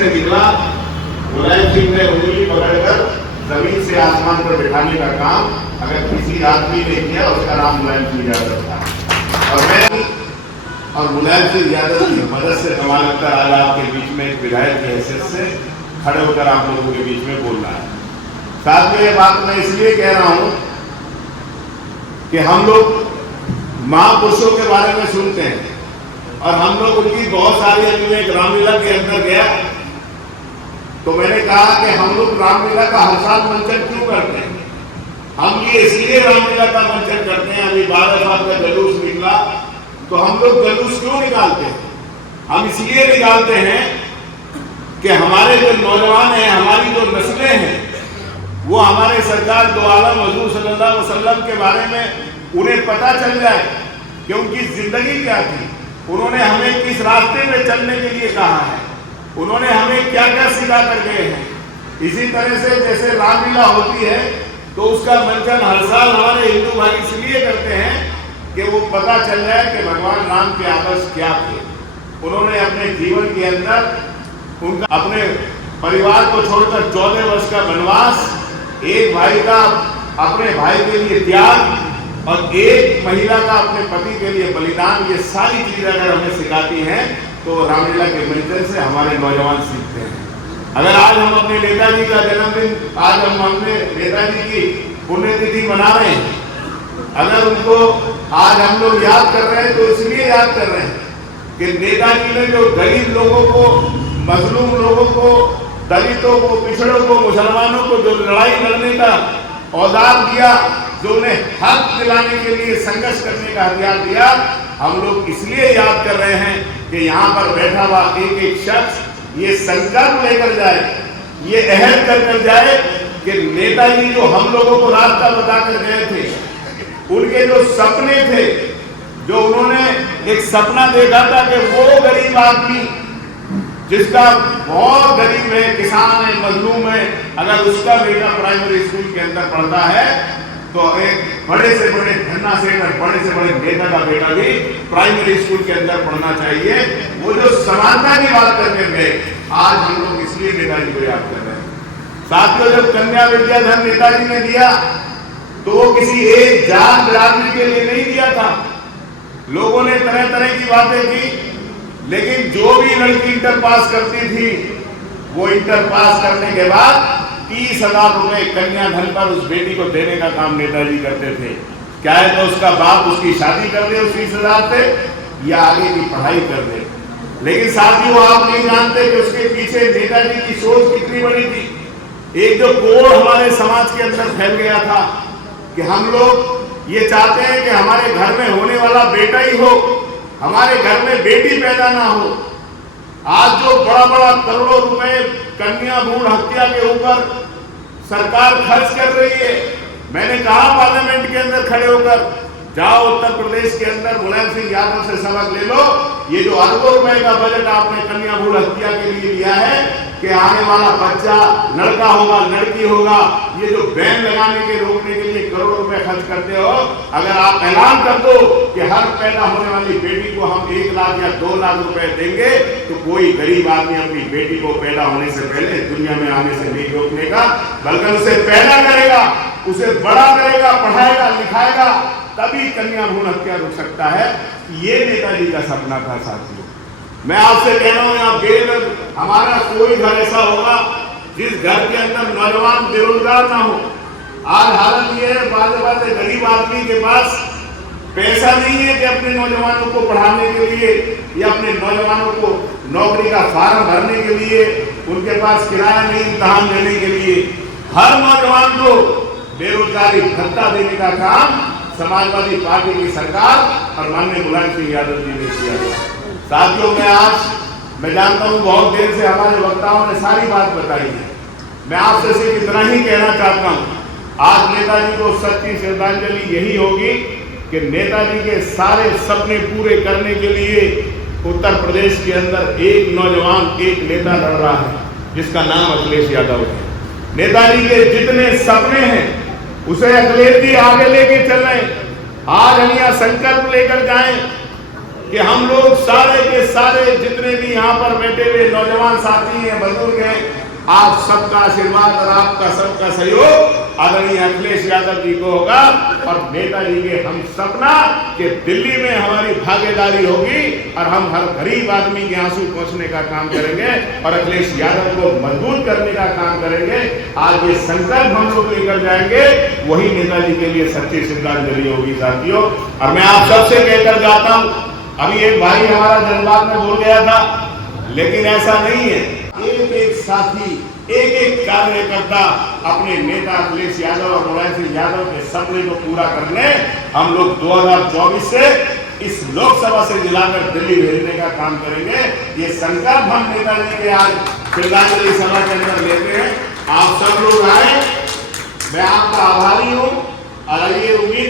से निकला, मुलायम सिंह ने उंगली पकड़कर जमीन से आसमान पर बिठाने का काम अगर किसी आदमी ने किया उसका नाम मुलायम सिंह यादव था। और मैं और मुलायम सिंह यादव की मदद से कमाल लगता आज आपके बीच में एक विधायक की हैसियत से खड़े होकर आप लोगों के बीच में बोल रहा है। साथ में ये बात मैं इसलिए कह रहा हूं कि हम लोग महापुरुषों के बारे में सुनते हैं और हम लोग उनकी बहुत सारी, अभी मैं रामलीला के अंदर गया तो मैंने कहा कि हम लोग रामलीला का हर साल मंचन क्यों करते हैं। हम ये इसलिए रामलीला का मंचन करते हैं, अभी 12 साल का जुलूस निकला तो हम लोग जुलूस क्यों निकालते हैं? हम इसलिए निकालते हैं कि हमारे जो नौजवान हैं, हमारी जो नस्लें हैं, वो हमारे सरकार दो आलम हुजूर सल्लल्लाहु अलैहि वसल्लम के बारे में उन्हें पता चल जाए कि उनकी जिंदगी क्या थी, उन्होंने हमें किस रास्ते में चलने के लिए कहा है, उन्होंने हमें क्या क्या सिखा कर गए हैं। इसी तरह से जैसे रामलीला होती है तो उसका मंचन हर साल हमारे हिंदू भाई इसलिए करते हैं कि वो पता चल जाए कि भगवान राम के आदर्श क्या थे। उन्होंने अपने जीवन के अंदर उनका अपने परिवार को छोड़कर 14 वर्ष का वनवास, एक भाई का अपने भाई के लिए त्याग और एक महिला का अपने पति के लिए बलिदान, ये सारी चीजें अगर हमें सिखाती हैं तो रामलीला के मंचन से हमारे नौजवान सीखते हैं। अगर आज हम अपने नेताजी का जन्मदिन, आज हम अपने नेताजी की पुण्यतिथि मना रहे हैं, अगर उनको आज हम लोग याद कर रहे हैं तो इसलिए याद कर रहे हैं कि नेताजी ने जो गरीब लोगों को, मजलूम लोगों को, दलितों को, पिछड़ों को, मुसलमानों को जो लड़ाई लड़ने का औजार दिया, जो उन्हें हक दिलाने के लिए संघर्ष करने का हथियार दिया, हम लोग इसलिए याद कर रहे हैं कि यहाँ पर बैठा हुआ एक एक शख्स ये संकल्प लेकर जाए, ये अहद कर जाए कि नेताजी जो हम लोगों को रास्ता बताकर गए थे, उनके जो सपने थे, जो उन्होंने एक सपना देखा था कि वो गरीब आदमी जिसका बहुत गरीब है, किसान है, मजलूम है, अगर उसका बेटा प्राइमरी स्कूल के अंदर पढ़ता है तो एक बड़े से बड़े धन्ना सेठ और बड़े से बड़े नेता का बेटा भी प्राइमरी स्कूल के अंदर पढ़ना चाहिए। वो जो समानता की बात करके गए, आज हम लोग इसलिए नेताजी को याद कर रहे हैं। साथियों, जब कन्या विद्याधन नेताजी ने दिया तो वो किसी एक जात बिरादरी के लिए नहीं दिया था। लोगों ने तरह तरह की बातें की, लेकिन जो भी लड़की इंटर पास करती थी वो इंटर पास करने के बाद 30,000 रुपए कन्या धन पर उस बेटी को देने का काम नेताजी करते थे। क्या है तो उसका बाप उसकी शादी कर दे उस 30,000 से या आगे की पढ़ाई कर दे। लेकिन साथियों, आप नहीं जानते कि उसके पीछे नेताजी की सोच कितनी बड़ी थी। एक जो कोड हमारे समाज के अंदर फैल गया था कि हम लोग ये चाहते हैं कि हमारे घर में होने वाला बेटा ही हो, हमारे घर में बेटी पैदा ना हो। आज जो बड़ा बड़ा करोड़ों रुपए कन्या भ्रूण हत्या के ऊपर सरकार खर्च कर रही है, मैंने कहा पार्लियामेंट के अंदर खड़े होकर, जाओ उत्तर प्रदेश के अंदर मुलायम सिंह यादव से सबक ले लो। ये जो अरबों रुपए का बजट आपने कन्या भ्रूण हत्या के लिए लिया है कि आने वाला बच्चा लड़का होगा लड़की होगा, ये जो बैन लगाने के रोकने के लिए करोड़ों रुपए खर्च करते हो, अगर आप ऐलान कर दो कि हर पैदा होने वाली बेटी को हम 1 लाख या 2 लाख रुपए देंगे तो कोई गरीब आदमी अपनी बेटी को पैदा होने से पहले दुनिया में आने से नहीं रोकने का, बल्कि उसे पैदा करेगा, उसे बड़ा करेगा, पढ़ाएगा, लिखाएगा, तभी कन्या भ्रूण हत्या रुक सकता है। ये नेताजी का सपना था। साथियों, मैं आपसे कह रहा हूं, आप गरीब, हमारा कोई घर ऐसा होगा जिस घर के अंदर नौजवान बेरोजगार ना हो। आज हालत ये है, बाजे गरीब आदमी के पास पैसा नहीं है कि अपने नौजवानों को पढ़ाने के लिए या अपने नौजवानों को नौकरी का फॉर्म भरने के लिए, उनके पास किराया नहीं इम्तिहान देने के लिए। हर नौजवान को बेरोजगारी भत्ता देने का काम समाजवादी पार्टी की सरकार और माननीय मुलायम सिंह यादव जी ने किया था। साथियों, मैं जानता हूं बहुत देर से हमारे वक्ताओं ने सारी बात बताई है। मैं आपसे सिर्फ इतना ही कहना चाहता हूं, आज नेताजी को सच्ची श्रद्धांजलि यही होगी कि नेताजी के सारे सपने पूरे करने के लिए उत्तर प्रदेश के अंदर एक नौजवान, एक नेता लड़ रहा है जिसका नाम अखिलेश यादव है। नेताजी के जितने सपने हैं उसे अखिलेश जी आगे लेके चल रहे। आज हम यहाँ संकल्प लेकर जाएं कि हम लोग सारे के सारे जितने भी यहाँ पर बैठे हुए नौजवान साथी हैं, बुजुर्ग हैं, आप सबका आशीर्वाद और आपका सबका सहयोग आदरणीय अखिलेश यादव जी को होगा और नेताजी के हम सपना कि दिल्ली में हमारी भागीदारी होगी और हम हर गरीब आदमी के आंसू पहुंचने का काम करेंगे और अखिलेश यादव को मजबूत करने का काम करेंगे। आज ये संकल्प हम लोग लेकर जाएंगे, वही नेताजी के लिए सच्ची श्रद्धांजलि होगी साथियों। और मैं आप सबसे कहकर जाता हूं, अभी एक भाई हमारा जनबाग में बोल गया था, लेकिन ऐसा नहीं है। एक एक साथी, एक एक कार्यकर्ता अपने नेता अखिलेश यादव और मुलायम सिंह यादव के सपने को पूरा करने हम लोग 2024 से इस लोकसभा से जिलाकर दिल्ली भेजने का काम करेंगे। ये संकल्प हम नेताजी के आज श्रद्धांजलि सभा के अंदर लेते हैं। आप सब लोग आए, मैं आपका आभारी हूँ और ये उम्मीद